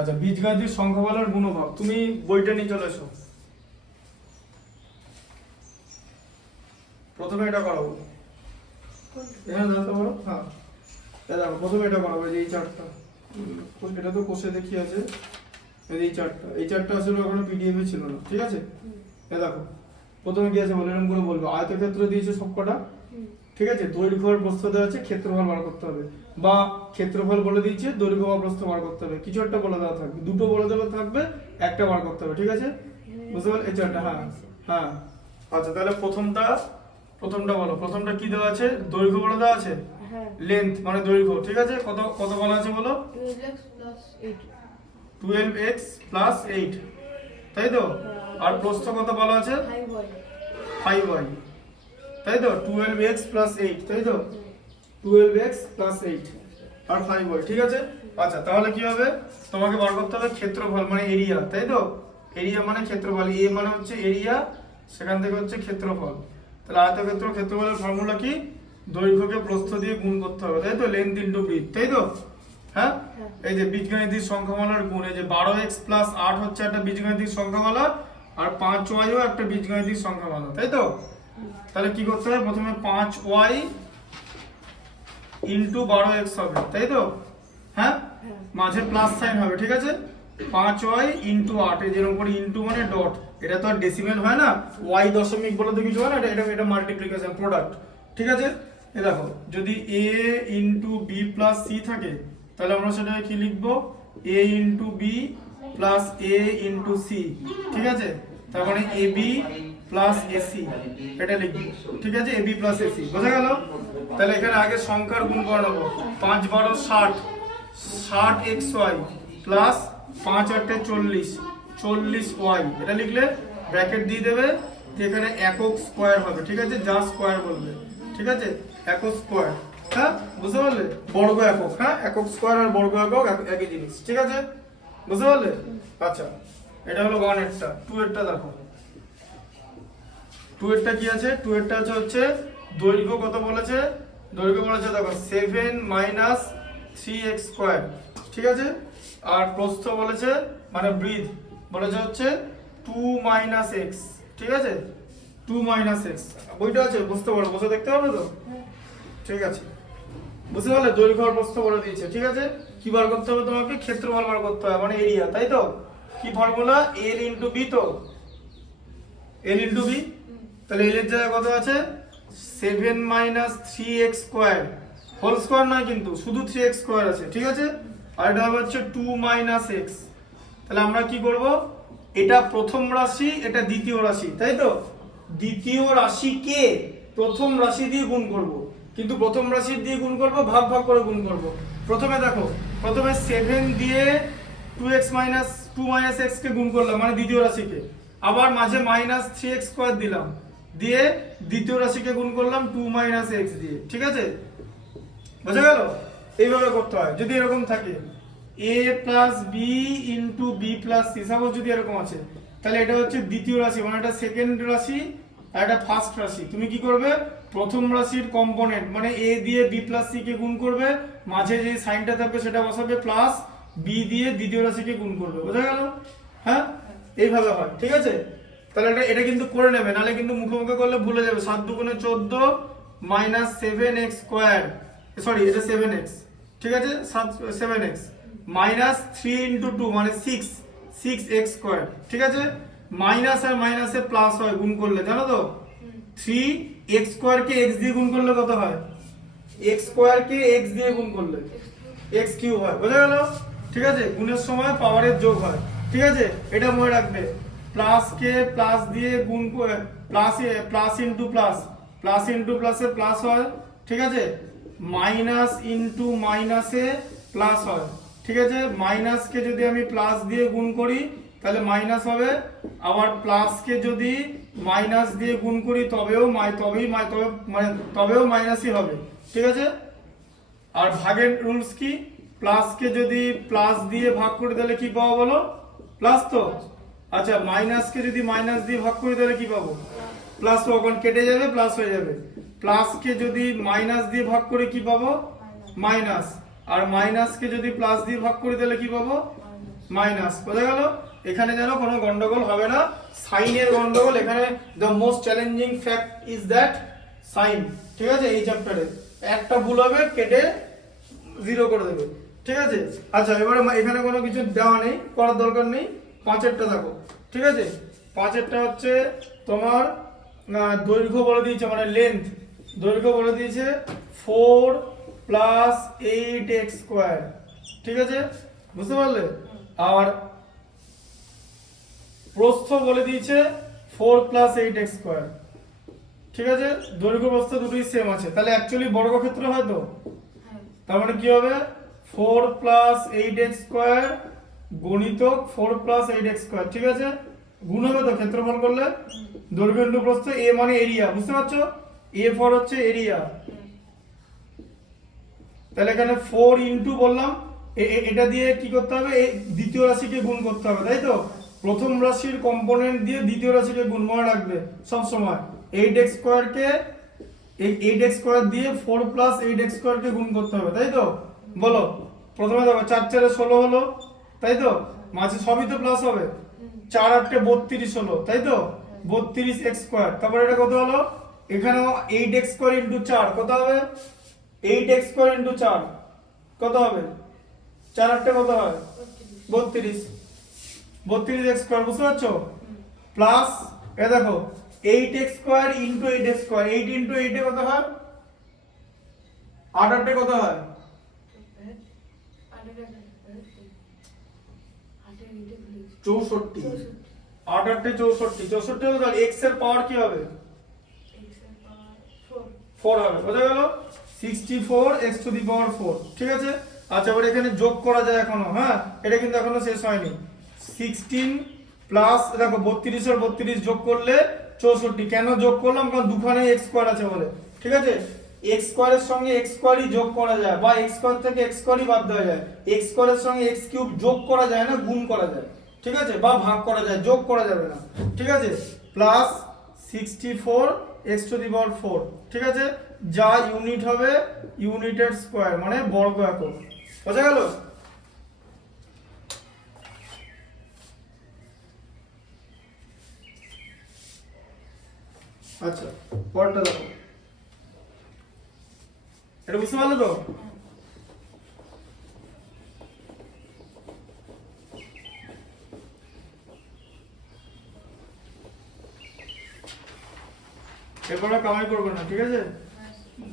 আচ্ছা, বীজগাণিতিক সংখ্যা বলার গুণভাগ, তুমি বইটা নিয়ে চলে এসো। প্রথমে এটা করাবো, হ্যাঁ জানতে পারো, হ্যাঁ দেখো প্রথমে এটা করাবো, এই চারটা, এটা তো কোষে দেখি আছে, এই চারটা আসলে ওখানে পিডিএফ এ ছিল না, ঠিক আছে। দেখো প্রথমে কি আছে বলে, এরকম করে বলবো, আয়তক্ষেত্র দিয়েছে সবকটা, ঠিক আছে, দৈর্ঘ্য আর প্রস্থ দেওয়া আছে, ক্ষেত্রফল বার করতে হবে, বা ক্ষেত্রফল বলে দিয়েছে, দৈর্ঘ্য বা প্রস্থ বার করতে হবে, কিছু একটা বলে দেওয়া থাকবে, দুটো বলে দেওয়া থাকবে, একটা বার করতে হবে, ঠিক আছে, বুঝতে পারলে, এই চারটা, হ্যাঁ হ্যাঁ। আচ্ছা তাহলে প্রথমটা বলো, প্রথমটা কি দেওয়া আছে, দৈর্ঘ্য বলে দেওয়া আছে, লেন্থ মানে দৈর্ঘ্য, ঠিক আছে, কত কত বলা আছে বলো, 12x প্লাস 8, তাই তো, আর প্রস্থ কত বলা আছে, 5y, তাই তো, 12x প্লাস 8, তাই তো, 12x প্লাস 8 আর 5y, ঠিক আছে। আচ্ছা তাহলে কি হবে, তোমাকে বার করতে হবে ক্ষেত্রফল মানে এরিয়া, তাই তো, এরিয়া মানে ক্ষেত্রফল, এ মানে হচ্ছে এরিয়া, সেখান থেকে হচ্ছে ক্ষেত্রফল। তাহলে আয়তক্ষেত্র ক্ষেত্রফলের ফর্মুলা কি, দৈর্ঘ্যকে প্রস্থ দিয়ে গুণ করতে হবে, তাই তো, লেন্থ ইনটু ব্রিথ, তাই তো, হ্যাঁ। এই যে বীজগাণিতিক সংখ্যামালার গুণ, এই যে 12x প্লাস 8 হচ্ছে একটা বীজগাণিতিক সংখ্যামালা, আর 5y ও একটা বীজগাণিতিক সংখ্যামালা, তাই তো। তাহলে কি করতে হবে, প্রথমে 5y ইন্টু 12x হবে, তাই তো, হ্যাঁ, মাঝে প্লাস সাইন হবে, ঠিক আছে, 5y ইন্টু 8, এই যেরকম করে ইন্টু মানে ডট, এটা তো আর ডেসিমেল হয় না, y দশমিক বলে তো কিছু হয় না, এটা মাল্টিপ্লিকেশন প্রোডাক্ট, ঠিক আছে। এই দেখো যদি a into b plus c থাকে, তাহলে আমরা সেটা কি লিখবো, a into b plus a into c, ঠিক আছে, তার মানে ab প্লাস ac, এটা লিখবো, ঠিক আছে, ab প্লাস ac, বোঝা গেল। তাহলে এখানে আগে সংখ্যার গুণ করে নেবো, 5 12 60, 60xy প্লাস 5 8 40, 40y, এটা লিখলে ব্র্যাকেট দিয়ে দেবে, এখানে একক স্কোয়ার হবে, ঠিক আছে, যা স্কোয়ার বলবে, ঠিক আছে, একক স্কোয়ার, হ্যাঁ বুঝতে পারলে, বর্গ একক, হ্যাঁ একক স্কোয়ার আর বর্গ একক একই জিনিস, ঠিক আছে, বুঝতে পারলে। আচ্ছা এটা হলো 1 এরটা, 2 এরটা দেখো, 2 এরটা কি আছে, 2 এরটা হচ্ছে দৈর্ঘ্য কত বলেছে, দৈর্ঘ্য বলেছে দেখো 7 মাইনাস 3x স্কোয়ার, ঠিক আছে, আর প্রস্থ বলেছে মানে ব্রিথ বলেছে হচ্ছে 2 মাইনাস x, ঠিক আছে, 2 মাইনাস x, বইটা আছে, বুঝতে পারো, বসে দেখতে পারবে তো, ঠিক আছে, বুঝতে পারলে, দৈর্ঘ্য আর প্রস্থ বলে দিয়েছে, ঠিক আছে। কি বার করতে হবে তোমাকে, ক্ষেত্রফল বার করতে হবে মানে এরিয়া, তাই তো, কি ফর্মুলা, l ইনটু b, তো l ইনটু b, তাহলে l এর জায়গায় কত আছে, 7 minus 3x square, whole square নয় কিন্তু, শুধু 3x স্কোয়ার আছে, ঠিক আছে, আর এটা হবে হচ্ছে 2 মাইনাস x। তাহলে আমরা কি করব, এটা প্রথম রাশি, এটা দ্বিতীয় রাশি, তাই তো, দ্বিতীয় রাশিকে প্রথম রাশি দিয়ে গুণ করব, কিন্তু প্রথম রাশি দিয়ে গুণ করব, ভাগ ভাগ করে গুণ করব। প্রথমে দেখো, প্রথমে 7 দিয়ে 2x মাইনাস 2 মাইনাস x কে গুণ করলাম মানে দ্বিতীয় রাশিকে, আবার মাঝে মাইনাস 3x স্কোয়ার দিলাম, দিয়ে দ্বিতীয় রাশিকে গুণ করলাম 2 মাইনাস x দিয়ে, ঠিক আছে, বুঝা গেল। এইভাবে করতে হয় যদি এরকম থাকে, a plus b into b plus c, suppose যদি এরকম আছে, তাহলে এটা হচ্ছে দ্বিতীয় রাশি মানে এটা সেকেন্ড রাশি, আর এটা ফার্স্ট রাশি। তুমি কি করবে, প্রথম রাশির কম্পোনেন্ট মানে a দিয়ে b প্লাস c কে গুণ করবে, মাঝে যে সাইনটা থাকবে সেটা বসাবে, প্লাস b দিয়ে দ্বিতীয় রাশিকে গুণ করবে, বোঝা গেল, হ্যাঁ এইভাবে হয়, ঠিক আছে। তাহলে এটা কিন্তু করে নেবে, নাহলে কিন্তু মুখে মুখে করলে ভুলে যাবে। 7 দুগুণে 14 মাইনাস 7x স্কোয়ার, সরি এটা 7x, ঠিক আছে, 7x মাইনাস 3 ইন্টু 2 মানে 6x স্কোয়ার, ঠিক আছে, মাইনাস আর মাইনাসে প্লাস হয় গুণ করলে, জানো তো, 3x স্কোয়ার কে x দিয়ে গুণ করলে কত হয়, x স্কোয়ার কে x দিয়ে গুণ করলে x কিউব হয়, বোঝা গেল, ঠিক আছে, গুণের সময় পাওয়ারের যোগ হয়, ঠিক আছে, এটা মনে রাখবে, প্লাস কে প্লাস দিয়ে গুণ করে, plus into plus, plus into প্লাসে প্লাস হয়, ঠিক আছে, মাইনাস ইনটু মাইনাসে প্লাস হয়, ঠিক আছে, মাইনাস কে যদি আমি প্লাস দিয়ে গুণ করি তাহলে মাইনাস হবে, আবার প্লাস কে যদি মাইনাস দিয়ে গুণ করি তবেও মাইনাসই হবে, ঠিক আছে। আর ভাগের রুলস কি, প্লাস কে যদি প্লাস দিয়ে ভাগ করি তাহলে কি পাবো বলো, প্লাস তো, আচ্ছা মাইনাস কে যদি মাইনাস দিয়ে ভাগ করি তাহলে কি পাবো, প্লাস, তখন কেটে যাবে, প্লাস হয়ে যাবে, প্লাস কে যদি মাইনাস দিয়ে ভাগ করে কি পাবো, মাইনাস, আর মাইনাস কে যদি প্লাস দিয়ে ভাগ করি তাহলে কি পাবো, মাইনাস, বোঝা গেল? এখানে যেন কোনো গন্ডগোল হবে না, সাইনের গন্ডগোল এখানে। The most challenging fact is that sign, ঠিক আছে? এই চ্যাপ্টারে একটা ভুল হবে, কেটে 0 করে দেবে, ঠিক আছে? আচ্ছা, এবারে এখানে কোনো কিছু দেওয়া নেই, করার দরকার নেই। 5এরটা দেখো, ঠিক আছে? 5এরটা হচ্ছে তোমার দৈর্ঘ্য বলে দিয়েছে, মানে লেন্থ, দৈর্ঘ্য বলে দিয়েছে 4 প্লাস 8x স্কোয়ার, ঠিক আছে? বুঝতে পারলে? আর প্রস্থ বলে দিয়েছে 4 প্লাস 8x স্কোয়ার, ঠিক আছে? দৈর্ঘ্য প্রস্থ দুটোই সেম আছে, তাহলে অ্যাকচুয়ালি বর্গক্ষেত্র হয় তো। তার মানে কি হবে? 4 প্লাস 8x স্কোয়ার গণিতক 4 প্লাস 8x স্কোয়ার, ঠিক আছে? গুণ হবে তো ক্ষেত্রফল করলে, দৈর্ঘ্য ইন্টু প্রস্থ। এ মানে এরিয়া, বুঝতে পারছো? এ ফর হচ্ছে এরিয়া, তাহলে এখানে 4 ইন্টু বললাম, এটা দিয়ে কি করতে হবে? এই দ্বিতীয় রাশিকে গুণ করতে হবে, তাই তো? প্রথম রাশির কম্পোনেন্ট দিয়ে দ্বিতীয় রাশিকে গুণ, মনে রাখবে সব সময়। 8x স্কয়ার কে 8x স্কয়ার দিয়ে 4 প্লাস 8x স্কয়ার কে গুণ করতে হবে, তাই তো? বলো, প্রথমে দেখো 4 4 16 হলো, তাই তো? মাঝে সবই তো প্লাস হবে, 4 8 32 হলো, তাই তো? 32x square. তারপর এটা কত হলো? এখানেও 8x স্কয়ার ইনটু 4 কত হবে? 8x স্কয়ার ইনটু 4 কত হবে? 4 8 কত হয়? 32, 32x স্কয়ার, বুঝতে পারছো? প্লাস এ দেখো 8x square into 8x square, 8 into 8 এ কত হয়? 8 8 কত হয়? 64, 8 8 64, 64 হলে তাহলে x এর পাওয়ার কি হবে? 4 হবে, বোঝা গেল? 64x টু দি পাওয়ার 4, ঠিক আছে? আচ্ছা, এবার এখানে যোগ করা যায় এখনো, হ্যাঁ? এটা কিন্তু এখনো শেষ হয়নি। 16 প্লাস দেখো 32 এর 32 যোগ করলে 64। কেন যোগ করলাম? কারণ দুখানে x স্কয়ার আছে বলে, ঠিক আছে? x স্কয়ারের সঙ্গে x স্কয়ারই যোগ করা যায়, বা x স্কয়ার থেকে x স্কয়ারই বাদ দেওয়া যায়। x স্কয়ারের সঙ্গে x কিউব যোগ করা যায় না, গুণ করা যায়, ঠিক আছে? বা ভাগ করা যায়, যোগ করা যাবে না, ঠিক আছে? প্লাস 64x টু দি পাওয়ার 4, ঠিক আছে? যা ইউনিট হবে ইউনিটের স্কয়ার, মানে বর্গ একক, বোঝা গেল? আচ্ছা, পরেরটা দেখো, এটা বুঝতে পারলে তো? এরপরে কামাই করবে না, ঠিক আছে?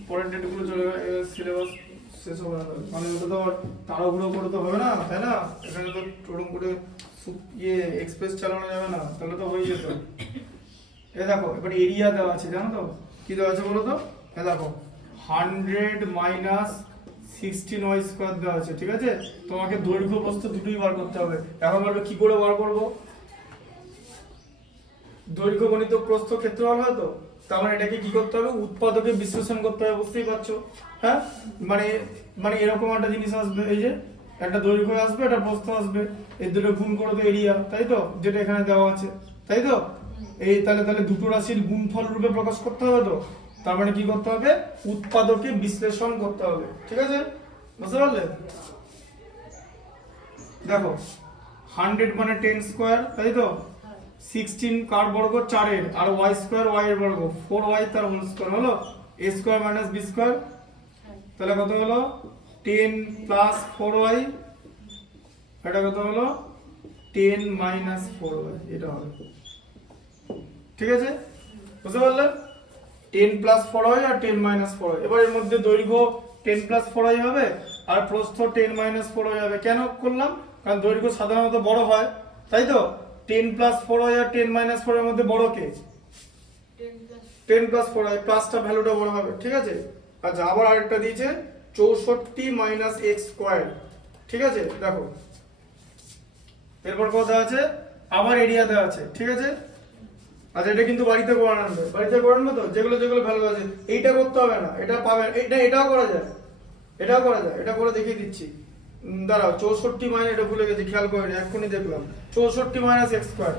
পরের ডেটগুলো চলে গেলে সিলেবাস শেষ হবে না, মানে ওটা তো আর তাড়াহুড়ো করে তো হবে না, তাই না? এখানে তো টোরম করে এক্সপ্রেস চালানো যাবে না, তাহলে তো হয়ে যেত। এ দেখো, এবার এরিয়া দেওয়া আছে, জানো তো কি দেওয়া আছে বলো তো? এ দেখো 100 মাইনাস 16y স্কয়ার দেওয়া আছে, ঠিক আছে? তোমাকে দৈর্ঘ্য প্রস্থ দুটোই বার করতে হবে। এখন বলবে কি করে বার করব? দৈর্ঘ্য গণিত প্রস্থ ক্ষেত্রফল হয় তো, তার মানে এটাকে কি করতে হবে? উৎপাদকে বিশ্লেষণ করতে হবে, বুঝতেই পারছো? হ্যাঁ, মানে মানে এরকম একটা জিনিস আসবে, এই যে একটা দৈর্ঘ্য আসবে, একটা প্রস্থ আসবে, এই দুটো গুণ করে তো এরিয়া, তাই তো? যেটা এখানে দেওয়া আছে, তাই তো? এই তাহলে দুটো রাশির গুণফল রূপে প্রকাশ করতে হবে তো, তার মানে কি করতে হবে? উৎপাদকে বিশ্লেষণ করতে হবে, ঠিক আছে? বুঝতে পারলে? দেখো 100 মানে 10 স্কয়ার, তাই তো? 16 কার বর্গ? 4 এর, আর y স্কয়ার y এর বর্গ 4y তার হোল স্কয়ার হলো a square minus b square, তাহলে কত হলো? 10 প্লাস 4y, এটা কত হলো? 10 মাইনাস 4y, এটা হবে, ঠিক আছে? বুঝতে পারলে? 10 প্লাস 4y আর 10 মাইনাস 4y। এবার এর মধ্যে দৈর্ঘ্য 10 প্লাস 4y হবে আর প্রস্থ 10 মাইনাস 4y হবে। কেন করলাম? কারণ দৈর্ঘ্য সাধারণত বড় হয়, তাই তো? 10 প্লাস 4y আর 10 মাইনাস 4y এর মধ্যে বড় কে? 10 প্লাস 4y, প্লাসটা ভ্যালুটা বড় হবে, ঠিক আছে? আচ্ছা, আবার আরেকটা দিয়েছে 64 মাইনাস x স্কয়ার, ঠিক আছে? দেখো এরপর কত আছে? আবার এরিয়া দেওয়া আছে, ঠিক আছে? আচ্ছা, এটা কিন্তু বাড়িতে করে আনবে, বাড়িতে করে আনবে তো, যেগুলো যেগুলো ভ্যালু আছে। এইটা করতে হবে না, এটা পাবে, এটাও করা যায়, এটাও করা যায়, এটা করে দেখিয়ে দিচ্ছি। দাঁড়াও, 64 মাইনাস, এটা ভুলে গেছি, খেয়াল করে এক্ষুনি দেখলাম 64 মাইনাস এক্স স্কয়ার।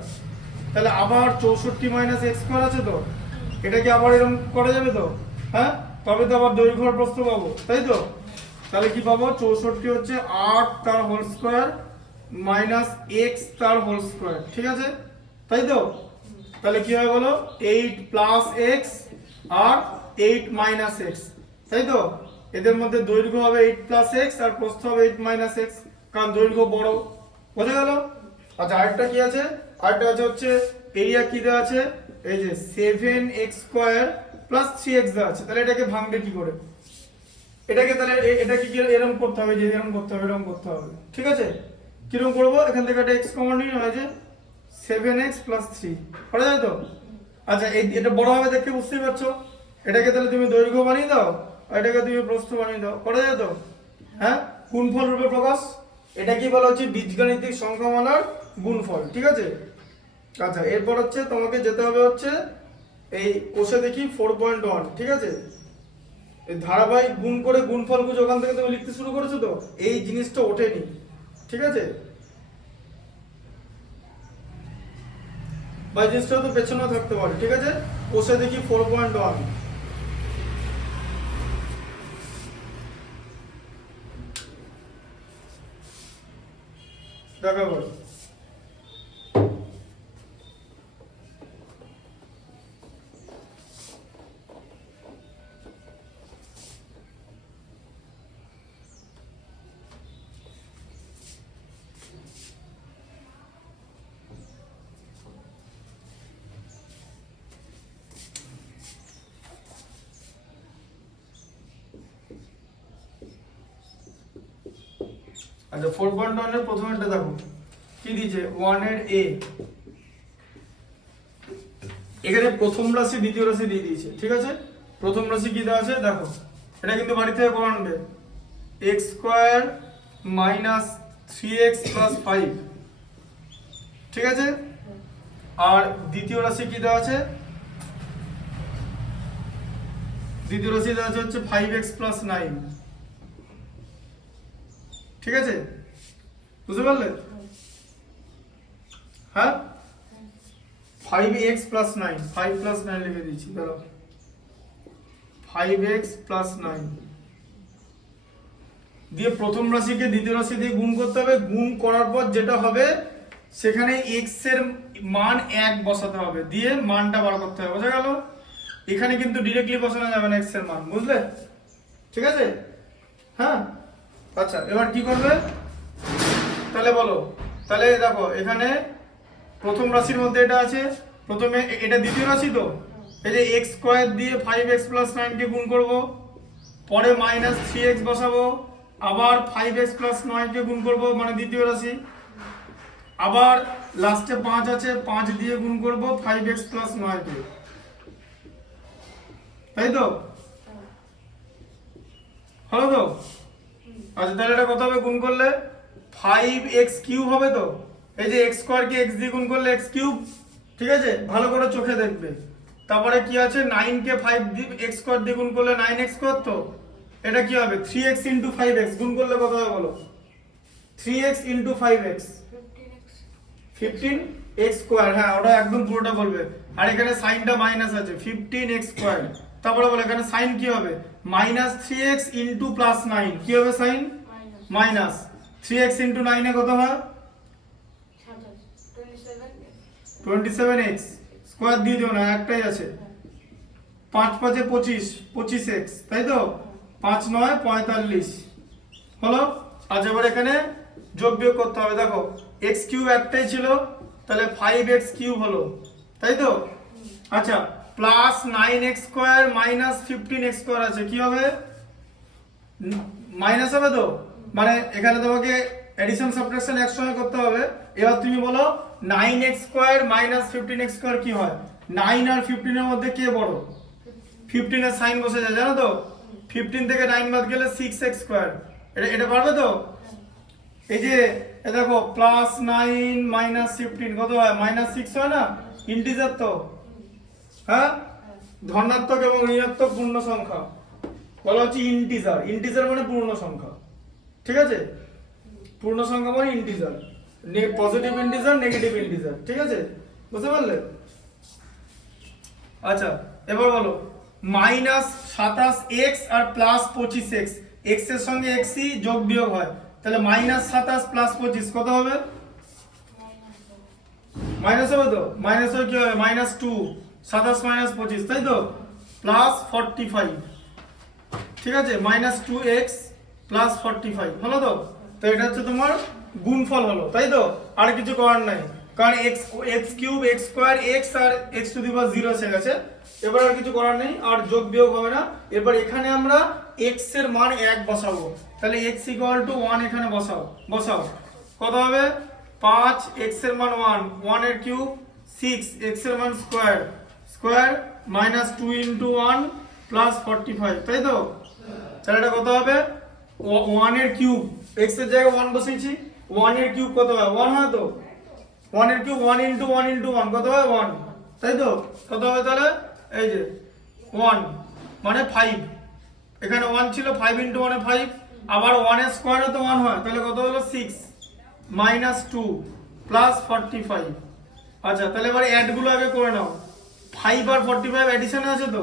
তাহলে আবার 64 মাইনাস এক্স স্কয়ার আছে তো, এটাকে আবার এরকম করা যাবে তো? হ্যাঁ, তবে তো আবার দৈর্ঘ্য প্রস্থ পাবো, তাই তো? তাহলে কি পাবো? 64 হচ্ছে 8 তার হোল স্কয়ার মাইনাস এক্স তার হোল স্কোয়ার, ঠিক আছে? তাই তো? তাহলে কি হবে বলো, 8 প্লাস এক্স আর 8 মাইনাস এক্স, তাই তো? এদের মধ্যে দৈর্ঘ্য হবে 8 প্লাস এক্স আর প্রস্থ হবে 8 মাইনাস এক্স, কারণ দৈর্ঘ্য বড়। বোঝা গেল? আচ্ছা, আরেকটা কি আছে? আরেকটা আছে হচ্ছে এরিয়া কি দেওয়া আছে, এই যে 7x স্কয়ার প্লাস 3x দেওয়া আছে। তাহলে এটাকে ভাঙবে কি করে? এটাকে তাহলে এটাকে কি এরকম করতে হবে, যে এরকম করতে হবে, এরকম করতে হবে, ঠিক আছে? কিরকম করব? এখান থেকে একটা x কমন নিয়ে হয় যে 7x প্লাস 3 করা যায় তো? আচ্ছা, এটা বড় হবে দেখে বুঝতেই পারছো। এটাকে তাহলে তুমি দৈর্ঘ্য বানিয়ে দাও আর এটাকে তুমি প্রস্থ বানিয়ে দাও, করা যায় তো? হ্যাঁ, গুণফল রূপে প্রকাশ। এটা কি বলা হচ্ছে? বীজগাণিতিক সংখ্যামালার গুণফল, ঠিক আছে? আচ্ছা, এরপর হচ্ছে তোমাকে যেতে হবে হচ্ছে এই কোষে দেখি 4.1, ঠিক আছে? এই ধারাবাহিক গুণ করে গুণফল খুঁজে ওখান থেকে তুমি লিখতে শুরু করেছো তো, এই জিনিসটা ওঠেনি, ঠিক আছে? বা জিনিসটা তো পেছনেও থাকতে পারে, ঠিক আছে? কোষে দেখি 4.1, দেখা বলো। আচ্ছা, 4.1 এর প্রথমেরটা দেখো কি দিয়েছে, 1 এর a। এখানে প্রথম রাশি দ্বিতীয় রাশি দিয়ে দিয়েছে, ঠিক আছে? প্রথম রাশি কি দেওয়া আছে দেখো, এটা কিন্তু বাড়ি থেকে করে আনবে, x square minus 3x plus 5, ঠিক আছে? আর দ্বিতীয় রাশি কি দেওয়া আছে? দ্বিতীয় রাশি দেওয়া আছে হচ্ছে 5x প্লাস 9, ঠিক আছে? বুঝতে পারলে? হ্যাঁ, 5x প্লাস 9, 5 প্লাস 9 লিখে দিয়েছি, ধরো 5x প্লাস 9 দিয়ে প্রথম রাশিকে দ্বিতীয় রাশি দিয়ে গুণ করতে হবে। গুণ করার পর যেটা হবে সেখানে x এর মান 1 বসাতে হবে, দিয়ে মানটা বার করতে হবে। বোঝা গেল? এখানে কিন্তু ডিরেক্টলি বসানো যাবে না x এর মান, বুঝলে? ঠিক আছে? হ্যাঁ, আচ্ছা, এবার কি করবে তাহলে বলো। তাহলে দেখো, এখানে প্রথম রাশির মধ্যে এটা আছে, প্রথমে এটা দ্বিতীয় রাশি তো, এই যে x স্কয়ার দিয়ে 5x প্লাস 9 কে গুণ করব, পরে মাইনাস 3x বসাবো, আবার 5x প্লাস 9 কে গুণ করব, মানে দ্বিতীয় রাশি, আবার লাস্টে 5 আছে, 5 দিয়ে গুণ করব 5x প্লাস 9 কে, তাই তো? হলো তো? আচ্ছা, তাহলে এটা কত হবে গুণ করলে? 5x কিউব হবে তো? এই যে x স্কয়ার কে x দিয়ে গুণ করলে x কিউব, ঠিক আছে? ভালো করে চোখে দেখবে। তারপরে কি আছে, 9 কে 5 দিয়ে x স্কয়ার দিয়ে গুণ করলে 9x স্কয়ার, তো এটা কি হবে 3x ইনটু 5x, গুণ করলে কত হবে বলো? 3x into 5x 15x square. হ্যাঁ, ওটা একদম পুরোটা বলবে। আর এখানে সাইনটা মাইনাস আছে, 15x স্কয়ার। তারপরে বলো এখানে সাইন কি হবে, মাইনাস 3x ইনটু প্লাস 9, কি হবে সাইন? মাইনাস 3x ইনটু 9 এ কত হয়? 27x স্কয়ার দিয়ে দিও না, একটাই আছে। 5 5 এ 25, 25x, তাই তো? 5 9 45 হলো। আচ্ছা, এবার এখানে যোগ বিয়োগ করতে হবে। দেখো, x কিউব একটাই ছিল, তাহলে 5x কিউব হলো, তাই তো? আচ্ছা, plus 9x square minus 15x square আছে, কি হবে? মাইনাস হবে তো, মানে এখানে তোমাকে এডিশন সাবট্রাকশন একসঙ্গে করতে হবে। এবার তুমি বলো 9x square minus 15x square কি হয়? 9 আর 15 এর মধ্যে কে বড়? 15 এর সাইন বসে যায়, জানো তো? 15 থেকে 9 বাদ গেলে 6x স্কয়ার। এটা পারবে তো? এই যে দেখো, প্লাস 9 মাইনাস 15 কত হয়? মাইনাস 6 হয় না? ইন্টিজার তো, হ্যাঁ? ধনাত্মক এবং ঋণাত্মক পূর্ণ সংখ্যা বলা হচ্ছে ইন্টিজার। ইন্টিজার মানে পূর্ণ সংখ্যা, ঠিক আছে? পূর্ণ সংখ্যা মানে integer, positive integer, negative integer, ঠিক আছে? বুঝতে পারলে? আচ্ছা, এবার বলো মাইনাস 27x আর প্লাস 25x, x এর সঙ্গে x ই যোগ বিয়োগ হয়, তাহলে -27 প্লাস 25 কত হবে? মাইনাস হবে তো, মাইনাস হবে কি হবে -2, 27 - 25 তাই তো, প্লাস 45, ঠিক আছে, -2x প্লাস 45 হলো তো। তো এটা হচ্ছে তোমার গুণফল হলো, তাই তো, আর কিছু করার নাই, কারণ x cube x square x আর x টু দি পাওয়ার 0 এসে গেছে, এবার আর কিছু করার নেই, আর যোগ বিয়োগ হবে না। এবার এখানে আমরা x এর মান 1 বসাবো, তাহলে x = 1 এখানে বসাও কত হবে? 5, x এর মান 1, 1 এর কিউব 6, x এর মান স্কয়ার -2 * 1 প্লাস 45 তাই তো। তাহলে এটা কত হবে? 1 এর কিউব, x এর জায়গায় 1 বসিয়েছি, 1 এর কিউব কত হয়? 1 হয় তো, 1 এর কিউব 1 * 1 * 1 কত হয়? 1 তাই তো। কত হবে তাহলে? এই যে 1 মানে 5, এখানে 1 ছিল, 5 * 1 এ 5, আবার 1 এর স্কয়ারও তো 1 হয়, তাহলে কত হলো? 6 -2 প্লাস 45। আচ্ছা, তাহলে এবার অ্যাড গুলো আগে করে নাও। 5 আর 45 অ্যাডিশনে আছে তো,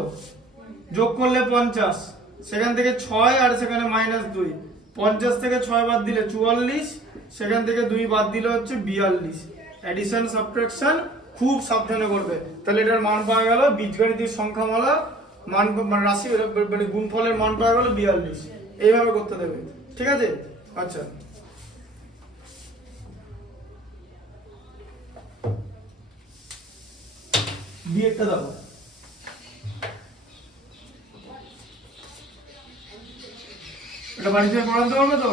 যোগ করলে 50, সেখান থেকে 6 আর সেখানে -2, 50 থেকে 6 বাদ দিলে 44, সেখান থেকে 2 বাদ দিলে হচ্ছে 42। অ্যাডিশন সাবট্রাকশন খুব সাবধানে করবে, তাহলে এটার মান পাওয়া গেল, বীজগণিতের সংখ্যামালা মান মানে রাশি মানে গুণফলের মান পাওয়া গেল 42। এইভাবে করতে দেবে, ঠিক আছে। আচ্ছা, বিয়েরটা দেখো, এটা বাড়িতে পড়াতে পারবে তো?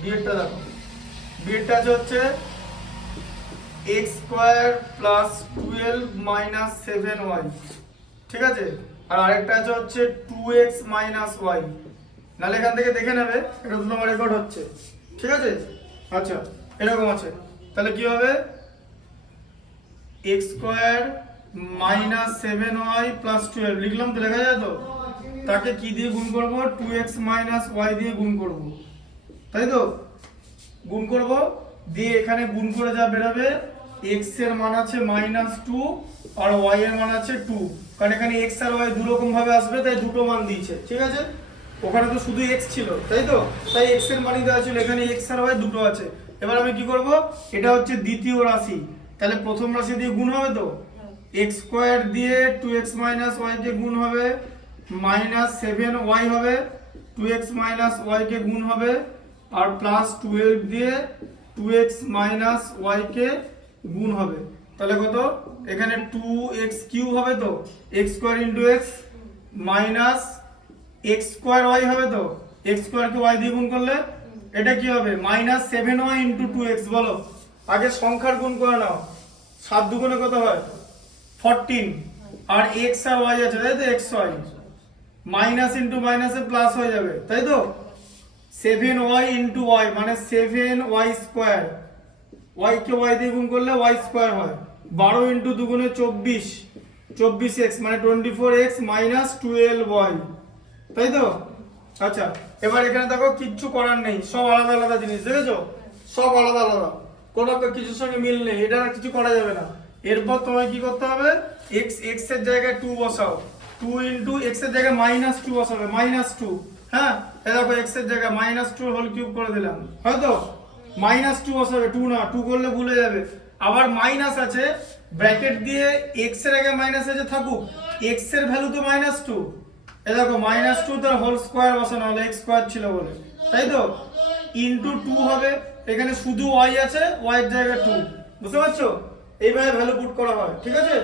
বিয়েরটা দেখো, বিয়েরটা হচ্ছে x square plus 12 minus 7y, ঠিক আছে, আর আরেকটা হচ্ছে 2x মাইনাস y। নাহলে এখান থেকে দেখে নেবে, এটা তো তোমার রেকর্ড হচ্ছে, ঠিক আছে। আচ্ছা, এরকম আছে, তাহলে কি হবে? x square minus 7y plus 12 লিখলাম তো, লেখা যায় তো, তাকে কি দিয়ে গুণ করব? 2x মাইনাস y দিয়ে গুণ করব, তাই তো, গুণ করব, দিয়ে এখানে গুণ করে যা বেরোবে, x এর মান আছে -2 আর y এর মান আছে 2, কারণ এখানে x আর y দু রকম ভাবে আসবে, তাই দুটো মান দিয়েছে, ঠিক আছে। ওখানে তো শুধু x ছিল, তাই তো, তাই x এর মানই দেওয়া ছিল, এখানে x আর y দুটো আছে। এবার আমি কি করব? এটা হচ্ছে দ্বিতীয় রাশি, তাহলে প্রথম রাশি দিয়ে গুণ হবে তো, x স্কয়ার দিয়ে 2x মাইনাস y কে গুণ হবে, -7y হবে, 2x মাইনাস y কে গুণ হবে, আর প্লাস 12 দিয়ে 2x মাইনাস y কে গুণ হবে, তাহলে কত? এখানে 2x কিউব হবে তো, x square into x minus x square y হবে তো, x স্কয়ার কে y দিয়ে গুণ করলে এটা কি হবে? -7y into 2x। বলো, আগে সংখ্যার গুণ করে নাও, 7 দুগুণে কত হয়? 14, আর x আর y আছে, তাই তো, xy মাইনাস ইনটু মাইনাসে প্লাস হয়ে যাবে, তাই তো, 7y ইনটু y মানে 7y স্কয়ার, y কে y দিয়ে গুণ করলে y স্কয়ার হয়, 12 ইনটু দুগুণে 24, 24x মানে 24x মাইনাস 12y, তাই তো। আচ্ছা, এবার এখানে দেখো, কিচ্ছু করার নেই, সব আলাদা আলাদা জিনিস, দেখেছো, সব আলাদা আলাদা, কোনো কিছুর সঙ্গে মিল নেই, এটা আর কিছু করা যাবে না। এরপর তোমায় কি করতে হবে? x এর জায়গায় 2 বসাও, 2 ইনটু x এর জায়গায় -2 বসাবে, -2, হ্যাঁ, এই দেখো x এর জায়গায় -2 হোল কিউব করে দিলাম, হয়তো -2 বসাবে, 2 না, 2 করলে ভুলে যাবে। আবার মাইনাস আছে, ব্র্যাকেট দিয়ে x এর আগে মাইনাস আছে থাকুক, x এর ভ্যালু তো -2, এই দেখো -2 তার হোল স্কয়ার বসানো হলো, x স্কয়ার ছিল বলে, তাই তো, ইনটু 2 হবে, এখানে শুধু y আছে, y এর জায়গায় 2, বুঝতে পারছো? এইভাবে ভ্যালু পুট করা হয়, ঠিক আছে।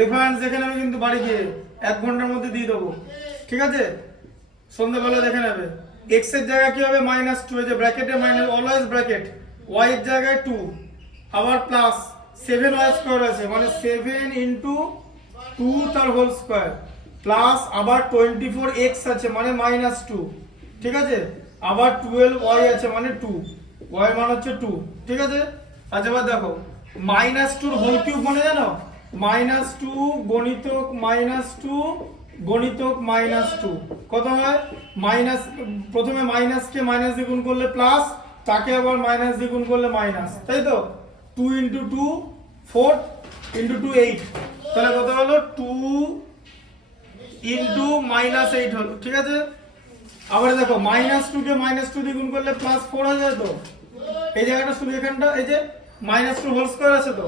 রেফারেন্স দেখে নেবে কিন্তু বাড়ি গিয়ে, 1 ঘন্টার মধ্যে দিয়ে দেবো, ঠিক আছে, সন্ধ্যাবেলা দেখে নেবে। x এর জায়গায় কি হবে? -2, এই যে ব্র্যাকেটে মাইনাস, অলওয়েজ ব্র্যাকেট, y এর জায়গায় 2, আবার প্লাস 7y স্কয়ার আছে, মানে 7 ইনটু 2 তার হোল স্কয়ার, প্লাস আবার 24x আছে মানে -2, ঠিক আছে, আবার 12y আছে মানে 2, y মান হচ্ছে 2, ঠিক আছে। আচ্ছা, এবার দেখো, -2 হোল কিউব মানে জানো, -2 গণিতক -2 গণিতক -2 কত হয়? মাইনাস, প্রথমে মাইনাস কে মাইনাস দিয়ে গুণ করলে প্লাস, তাকে আবার মাইনাস দিয়ে গুণ করলে মাইনাস, তাই তো? 2 ইন্টু 2 4 ইন্টু 2 8, তাহলে কত হলো 2 ইন্টু -8 হলো, ঠিক আছে? আবার দেখো -2 কে -2 দিয়ে গুণ করলে +4 হয়ে যায় তো, এই জায়গাটা শুধু এখানটা এই যে -2 হোল স্কয়ার আছে তো,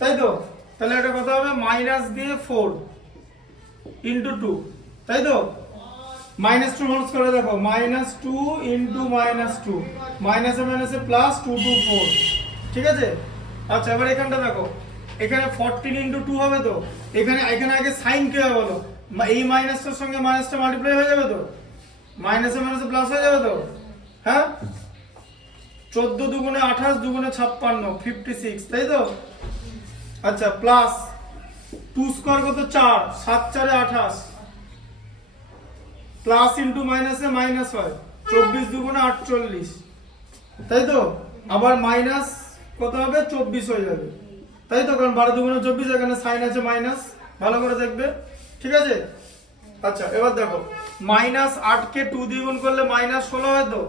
তাই তো? তাহলে এটা কত হবে মাইনাস দিয়ে 4 ইন্টু 2, তাই তো? -2 হোল স্কয়ারে দেখো -2 ইন্টু -2, মাইনাসে মাইনাসে প্লাস 2 2 4, ঠিক আছে? আচ্ছা এবার এখানটা দেখো, এখানে 14 ইন্টু 2 হবে তো, এখানে এখানে আগে সাইন কি হবে বলো? এই মাইনাসটার সঙ্গে মাইনাসটা মাল্টিপ্লাই হয়ে যাবে তো, মাইনাসে মাইনাসে প্লাস হয়ে যাবে তো, হ্যাঁ? 14 দুগুণে 28 দুগুণে 56 56, তাই তো? আচ্ছা প্লাস 2 স্কয়ার কত 4, 7 4 28, প্লাস ইন্টু মাইনাসে মাইনাস হয়, 24 দুগুণে 48, তাই তো? আবার মাইনাস কত হবে 24 হয়ে যাবে, তাই তো? কারণ 12 দুগুণে 24, এখানে সাইন আছে মাইনাস, ভালো করে দেখবে, ঠিক আছে? আচ্ছা এবার দেখো -8 কে 2 দিয়ে গুণ করলে -16 হয় তো,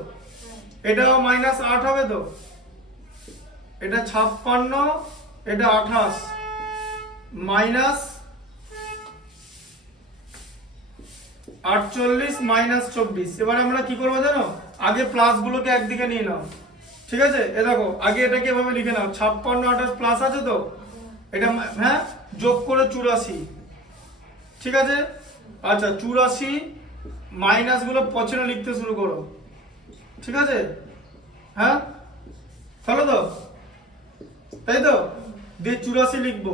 এটাও -8 হবে তো, এটা 56, এটা 28, মাইনাস 48 মাইনাস 24। এবার আমরা কি করবো জানো, আগে প্লাস গুলোকে একদিকে নিয়ে নাও, ঠিক আছে? এ দেখো আগে এটাকে এভাবে লিখে নাও, 56 28 প্লাস আছে তো, এটা হ্যাঁ যোগ করে 84, ঠিক আছে? আচ্ছা 84, মাইনাস গুলো পছনে লিখতে শুরু করো, ঠিক আছে? হ্যাঁ হলো তো, তাই তো? দিয়ে 84 লিখবো,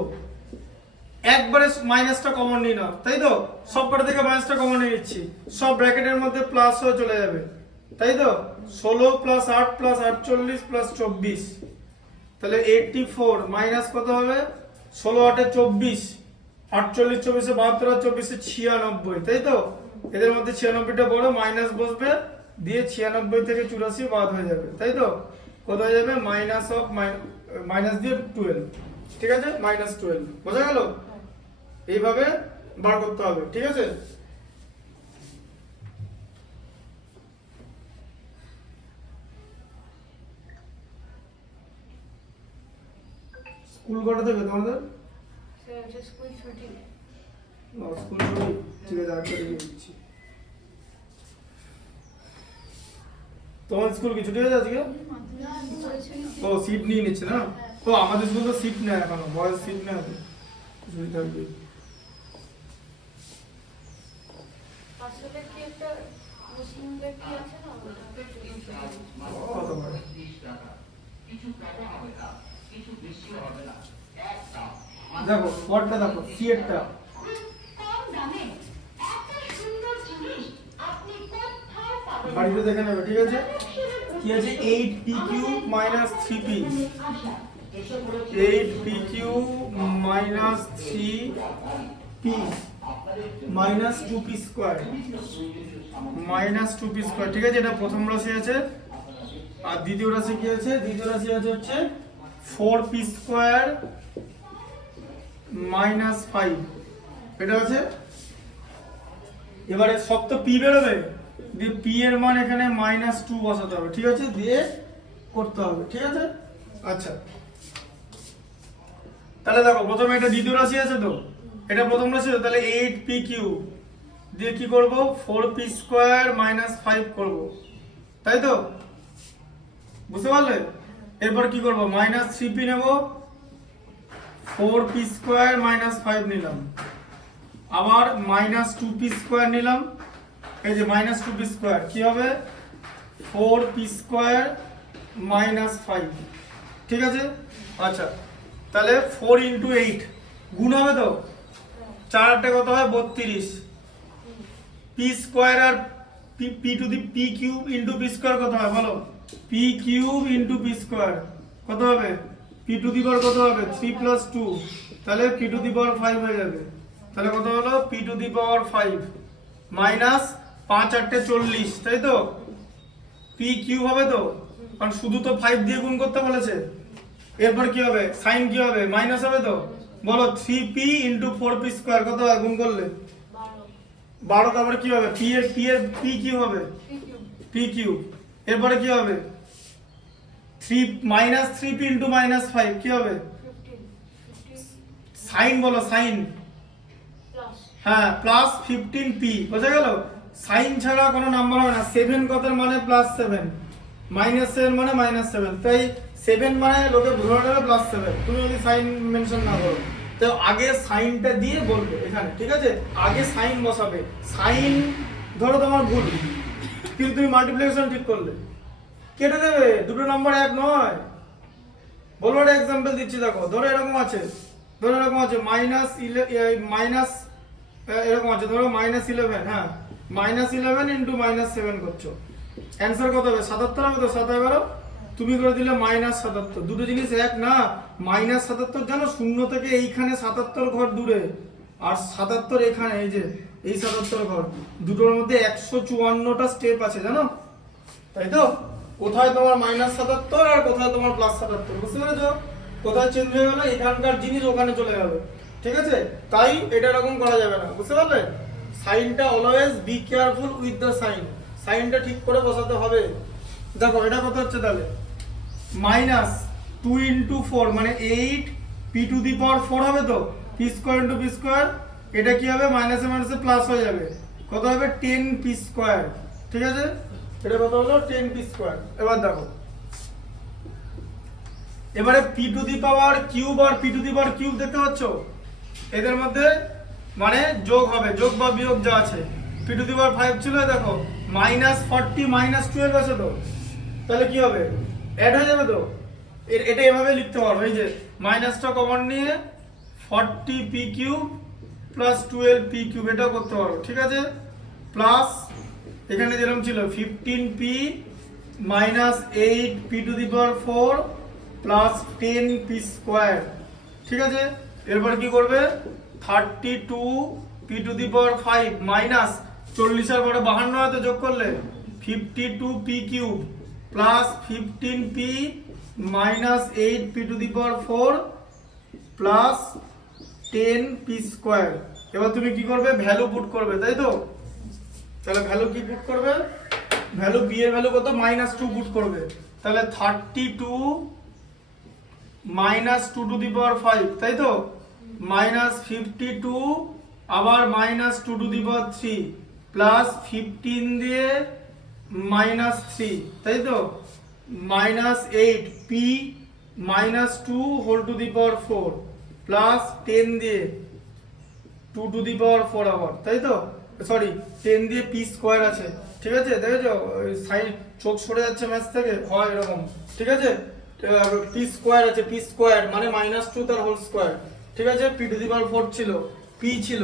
একবারে মাইনাসটা কমন নিয়ে নাও, তাই তো? সব কটা থেকে মাইনাসটা কমন নিয়ে নিচ্ছি, সব ব্র্যাকেটের মধ্যে প্লাস হয়ে চলে যাবে, তাই তো? 16 প্লাস 8 প্লাস 48 প্লাস 24, তাহলে 84 মাইনাস কত হবে 16 8 24, 48 24 72 আর 24 96, তাই তো? এদের মধ্যে 96টা বড়, মাইনাস বসবে, দিয়ে 96 থেকে 84 বাদ হয়ে যাবে, তাই তো? কত হয়ে যাবে মাইনাস দিয়ে 12, ঠিক আছে? -12, বোঝা গেল? এইভাবে বার করতে হবে, ঠিক আছে? স্কুল কটা থেকে তোমাদের? স্কুল ছুটি, স্কুল ছুটি, ঠিক আছে আজকে লিখে দিচ্ছি। তোমার স্কুল কি ছুটি হয়ে যাচ্ছে আজকে? ও সিট নিয়ে নিচ্ছে না? ও আমাদের স্কুল তো সিট নেয় এখনো, বয়স সিট নেয় তো ছুটি থাকবে। আসলে কি একটা মুসলিমদের কি আছে না, কত বড় দেখো পটটা দেখো, সি এরটা বাড়িতে দেখে নেবে, ঠিক আছে? কি আছে 8pq 3p, 8pq 3p -2p square, -2p square, ঠিক আছে? এটা প্রথম রাশি আছে। আর দ্বিতীয় রাশি কি আছে? দ্বিতীয় রাশি আছে হচ্ছে 4p স্কয়ার -5, এটা আছে। এবারে সব তো p বেরোবে, দিয়ে p এর মান এখানে -2 বসাতে হবে, ঠিক আছে? দিয়ে করতে হবে, ঠিক আছে? আচ্ছা তাহলে দেখো প্রথমে এটা দ্বিতীয় রাশি আছে তো, এটা প্রথম রাশি তো, তাহলে 8pq দিয়ে কি করব 4p স্কয়ার -5 করব, তাই তো? বুঝতে পারলে? এরপর কি করব -3p নেব, 4p স্কয়ার -5 নিলাম, আবার -2p স্কয়ার নিলাম, এই যে -2p স্কয়ার কি হবে 4p স্কয়ার -5, ঠিক আছে? আচ্ছা তাহলে 4 ইন্টু 8 গুণ হবে তো, 4 8 কত হয় 32, p স্কয়ার আর p to the p cube into p square কত হয় বলো? p cube into p square কত হবে? p টু দি পাওয়ার কত হবে 3 প্লাস 2, তাহলে p টু দি পাওয়ার 5 হয়ে যাবে, তাহলে কত হলো p to the power 5 minus 5 8 40, তাই তো? p কিউব হবে তো, কারণ শুধু তো 5 দিয়ে গুণ করতে বলেছে। এরপর কি হবে সাইন কি হবে মাইনাস হবে তো, বলো 3p ইন্টু 4p স্কয়ার কত হয় গুণ করলে 12, তারপরে কি হবে p এর p কিউব হবে p কিউব, এরপরে কি হবে 3 p ইন্টু -5 কি হবে? 15 সাইন বলো, সাইন। প্লাস হ্যাঁ, প্লাস 15p, বোঝা গেল? সাইন ছাড়া কোনো নাম্বার হবে না। 7 কতের মানে +7, -7 মানে -7, তাই 7 মানে লোকে ধরে নেবে +7, তুমি যদি সাইন মেনশন না করো। তো আগে সাইনটা দিয়ে বলবে এখানে, ঠিক আছে? আগে সাইন বসাবে। সাইন ধরো তোমার ভুল, কিন্তু তুমি মাল্টিপ্লিকেশন ঠিক করলে, কেটে দেবে। দুটো নাম্বার এক নয়। বলবো একটা এক্সাম্পল দিচ্ছি, দেখো। ধরো এরকম আছে, এরকম আছে ধরো -11, হ্যাঁ, -11 ইন্টু -7 করছো। অ্যান্সার কত হবে? 77 হবে তো? 7 11, তুমি করে দিলে -77। দুটো জিনিস এক না। -77 জানো, শূন্য থেকে এইখানে 77 ঘর দূরে, আর 77 এখানে, এই যে এই 77 ঘর, দুটোর মধ্যে 154টা স্টেপ আছে, জানো? তাই তো? কোথায় তোমার -77 আর কোথায় তোমার +77, বুঝতে পেরেছো? কোথায় চেঞ্জ হয়ে গেল, এখানকার জিনিস ওখানে চলে যাবে, ঠিক আছে? তাই এটা এরকম করা যাবে না, বুঝতে পারলে? সাইনটা always be careful with the sign. সাইনটা ঠিক করে বসাতে হবে। দেখো এটা কত হচ্ছে তাহলে? -2 ইন্টু 4 মানে 8 p⁴ হবে তো? p² ইন্টু p², এটা কি হবে? মাইনাসে মাইনাসে প্লাস হয়ে যাবে। কত হবে? 10p², ঠিক আছে? এটা কত হলো? 10p²। এবার দেখো, এবারে p⁴ আর p⁴ দেখতে পাচ্ছ? এদের মধ্যে মানে যোগ হবে, যোগ বা বিয়োগ যা আছে। p⁵ ছিল, দেখো -40 -12 আছে তো, তাহলে কি হবে? অ্যাড হয়ে যাবে তো? এটা এভাবে লিখতে পারো, এই যে মাইনাসটা কমন নিয়ে 40p³ প্লাস 12p³ এটা করতে পারো, ঠিক আছে? প্লাস এখানে যেরকম ছিল 15p -8 p⁴ প্লাস 10p², ঠিক আছে? এরপর কি করবে? 32 p⁵ মাইনাস 40 এর পরে 52 হয়তো যোগ করলে 52p³ plus 15p -8 p⁴ plus 10p²। এবার তুমি কি করবে? ভ্যালু পুট করবে, তাই তো? তাহলে ভ্যালু কি পুট করবে? ভ্যালু b এর ভ্যালু কত? -2 পুট করবে। তাহলে 32 -2⁵, তাই তো? -52 আবার -2⁵ প্লাস 15 দিয়ে -3, তাই তো? -8p -2⁴ প্লাস 10 দিয়ে 2⁴ আবার, তাই তো? সরি, 10 দিয়ে p² আছে, ঠিক আছে? দেখেছো সাইন চোখ সরে যাচ্ছে ম্যাথ থেকে, হয় এরকম, ঠিক আছে? p² আছে, p² মানে -2 তার হোল স্কয়ার, ঠিক আছে? p⁴ ছিল, p ছিল,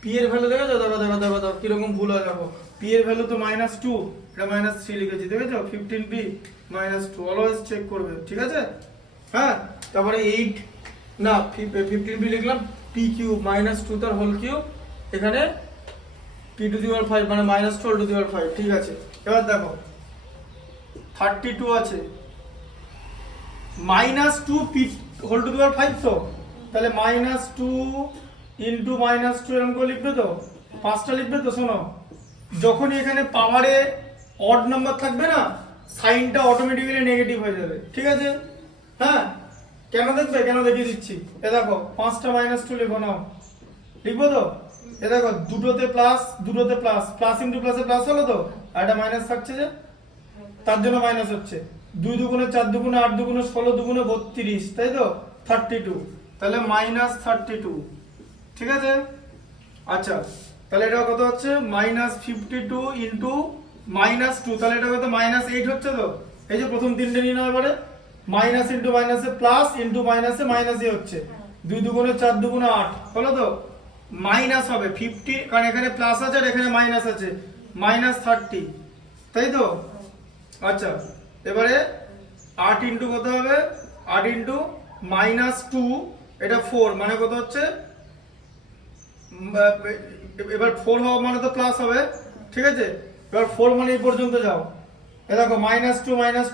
p এর ভ্যালু দেখেছো? দেখো কিরকম ভুল হয়, দেখো p এর ভ্যালু তো -2, এটা -3 লিখেছি, দেখেছো? 15p -2, অলওয়েজ চেক করবে, ঠিক আছে? হ্যাঁ, তারপরে 8 না 15p লিখলাম, p³ -2 তার হোল কিউব, এখানে p⁵ মানে -12⁵, ঠিক আছে? এবার দেখো 32 আছে, -2p⁵ তো, তাহলে -2 ইন্টু -2 এরকম করে লিখবে তো, 5টা লিখবে তো। শোনো, যখনই এখানে পাওয়ারে অড নাম্বার থাকবে না, সাইনটা অটোমেটিক্যালি নেগেটিভ হয়ে যাবে, ঠিক আছে? হ্যাঁ, কেন দেখবে? কেন দেখিয়ে দিচ্ছি। এ দেখো 5টা -2 লিখো, নাও, লিখবো তো? এ দেখো দুটোতে প্লাস, প্লাস ইন্টু প্লাসে প্লাস হলো তো, আর এটা মাইনাস থাকছে যে, তার জন্য মাইনাস হচ্ছে। 2 দুগুণে 4 দুগুণে 8 দুগুণে 16 দুগুণে 32, তাই তো? 32, তাহলে -32, ঠিক আছে? আচ্ছা, তাহলে এটা কত হচ্ছে? -52 ইন্টু -2, তাহলে এটা কত? -8 হচ্ছে তো? এই যে প্রথম তিনটে নিয়ে নাও এবারে, মাইনাস ইন্টু মাইনাসে প্লাস, ইন্টু মাইনাসে মাইনাসই হচ্ছে। 2 দুগুণে 4 দুগুণে 8 হলো তো? মাইনাস হবে 50, কারণ এখানে প্লাস আছে আর এখানে মাইনাস আছে, -30, তাই তো? আচ্ছা, এবারে 8 ইন্টু কত হবে? 8 ইন্টু -2, এটা 4 মানে কত হচ্ছে? এবার 4 হওয়া মানে তো প্লাস হবে, ঠিক আছে? এবার 4 মানে এই পর্যন্ত যাও, এ দেখো -2 -2 মাইনাসে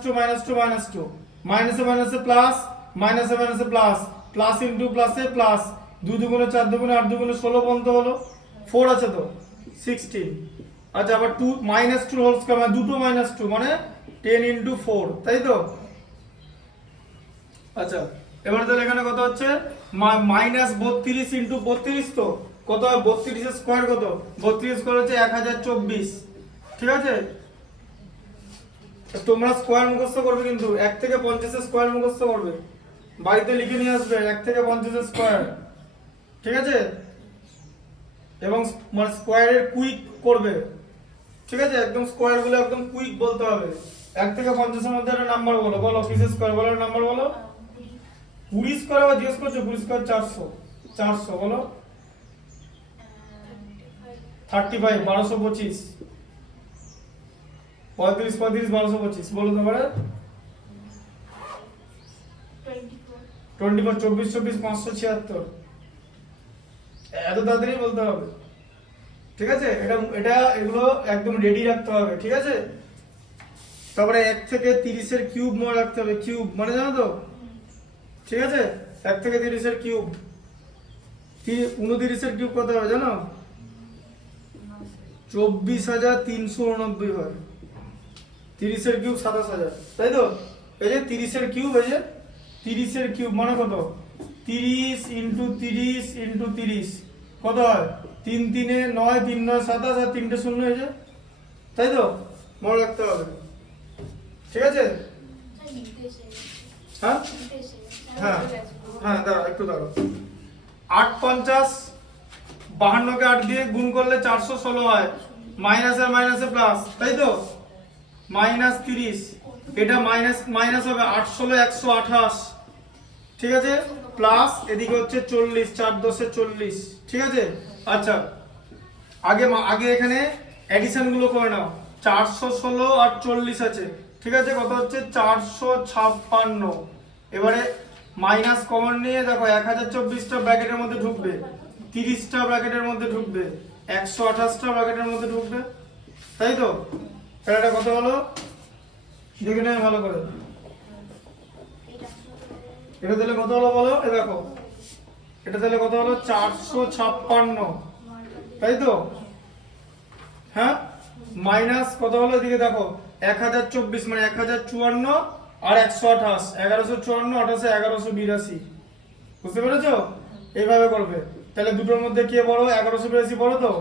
মাইনাসে প্লাস, মাইনাসে মাইনাসে প্লাস, প্লাস ইন্টু প্লাসে প্লাস, 2 দুগুণে 4 দুগুণে 8 দুগুণে 16 পর্যন্ত হলো, 4 আছে তো 16। আচ্ছা, আবার 2 -2 হোল স্কয়ার মানে দুটো -2 মানে 10 ইন্টু 4, তাই তো? আচ্ছা এবার তাহলে এখানে কত হচ্ছে -32 ইন্টু 32 তো কত হয় 32 এর স্কয়ার কত 32 স্কয়ার হচ্ছে 1024 ঠিক আছে তোমরা স্কয়ার মুখস্থ করবে কিন্তু 1 থেকে 50 এর স্কয়ার মুখস্থ করবে বাড়িতে লিখে নিয়ে আসবে 1 থেকে 50 এর স্কয়ার ঠিক আছে এবং মানে স্কয়ারের কুইক করবে ঠিক আছে একদম স্কয়ার গুলো একদম কুইক বলতে হবে 1 থেকে 50 এর মধ্যে একটা নাম্বার বলো বলো কিসের স্কয়ার বলো নাম্বার বলো 20 স্কয়ার আবার জিজ্ঞেস করছো 20 স্কয়ার 400 বলো 35 1225 35 1225 বলো তোমারে 24 24 576 এত তাড়াতাড়ি বলতে হবে ঠিক আছে এটা এগুলো একদম রেডি রাখতে হবে ঠিক আছে তারপরে 1 থেকে 30 এর কিউব মনে রাখতে হবে কিউব মানে জানো তো ঠিক আছে 1 থেকে 30 এর কিউব 29 এর কিউব কত হবে জানো 24389 হয় 30 এর কিউব 27000 তাই তো এই যে 30 এর কিউব এই যে 30 এর কিউব মানে কত 30 ইনটু 30 ইনটু 30 কত হয় 3 3 এ 9 3 9 27 আর 3 টে 0 হয়ে যায় তাই তো মনে রাখতে হবে ঠিক আছে হ্যাঁ হ্যাঁ হ্যাঁ দাঁড়াও একটু দাঁড়াও 850 52 কে 8 দিয়ে গুণ করলে 416 হয় মাইনাস আর মাইনাসে প্লাস তাই তো -30 এটা মাইনাস হবে 8 16 128 ঠিক আছে প্লাস এদিকে হচ্ছে 40 4 10 এ 40 ঠিক আছে আচ্ছা আগে এখানে এডিশন গুলো করে নাও 416 আর 40 আছে ঠিক আছে কত হচ্ছে 456 এবারে মাইনাস কমন নিয়ে দেখো 1024 টা ব্র্যাকেটের মধ্যে ঢুকবে 30 টা ব্র্যাকেটের মধ্যে ঢুকবে 128 টা ব্র্যাকেটের মধ্যে ঢুকবে তাই তো তাহলে এটা কত হলো দেখে নেই ভালো করে এটা তাহলে কত হলো বলো এই দেখো এটা তাহলে কত হলো 456 তাই তো হ্যাঁ মাইনাস কত হলো এদিকে দেখো 1024 মানে 1054 আর 128 1154 28 1182 বুঝতে পেরেছো এইভাবে করবে তাহলে দুটোর মধ্যে কে বড় 1182 বড় তো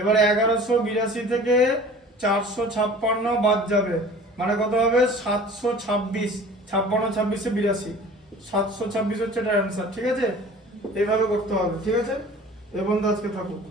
এবারে 1182 থেকে 456 বাদ যাবে মানে কত হবে 726 56 26 82 726 হচ্ছে এটার অ্যান্সার ঠিক আছে এইভাবে করতে হবে ঠিক আছে এই বন্ধু আজকে থাকুক